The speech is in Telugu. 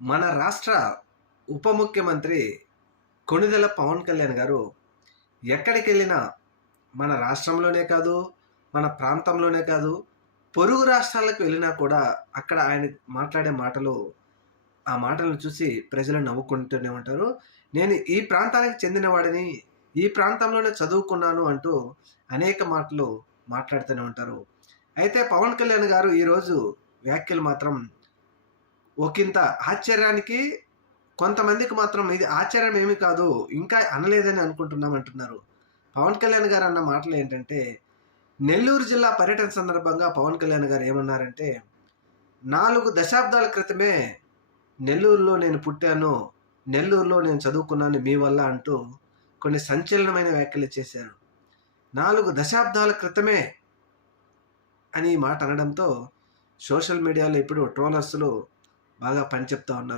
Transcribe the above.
మన రాష్ట్ర ఉప ముఖ్యమంత్రి కొణిదెల పవన్ కళ్యాణ్ గారు ఎక్కడికెళ్ళినా మన రాష్ట్రంలోనే కాదు, మన ప్రాంతంలోనే కాదు, పొరుగు రాష్ట్రాలకు వెళ్ళినా కూడా అక్కడ ఆయన మాట్లాడే మాటలు, ఆ మాటలను చూసి ప్రజలు నవ్వుకుంటూనే ఉంటారు. నేను ఈ ప్రాంతానికి చెందినవాడిని, ఈ ప్రాంతంలోనే చదువుకున్నాను అంటూ అనేక మాటలు మాట్లాడుతూనే ఉంటారు. అయితే పవన్ కళ్యాణ్ గారు ఈరోజు వ్యాఖ్యలు మాత్రం ఒకంత ఆశ్చర్యానికి, కొంతమందికి మాత్రం ఇది ఆశ్చర్యం ఏమీ కాదు, ఇంకా అనలేదని అనుకుంటున్నాం అంటున్నారు. పవన్ కళ్యాణ్ గారు అన్న మాటలు ఏంటంటే, నెల్లూరు జిల్లా పర్యటన సందర్భంగా పవన్ కళ్యాణ్ గారు ఏమన్నారంటే, 4 దశాబ్దాల క్రితమే నెల్లూరులో నేను పుట్టాను, నెల్లూరులో నేను చదువుకున్నాను మీ వల్ల అంటూ కొన్ని సంచలనమైన వ్యాఖ్యలు చేశారు. 4 దశాబ్దాల క్రితమే అని ఈ మాట అనడంతో సోషల్ మీడియాలో ఇప్పుడు ట్రోలర్స్‌లు బాగా పని చెప్తా ఉన్నారు.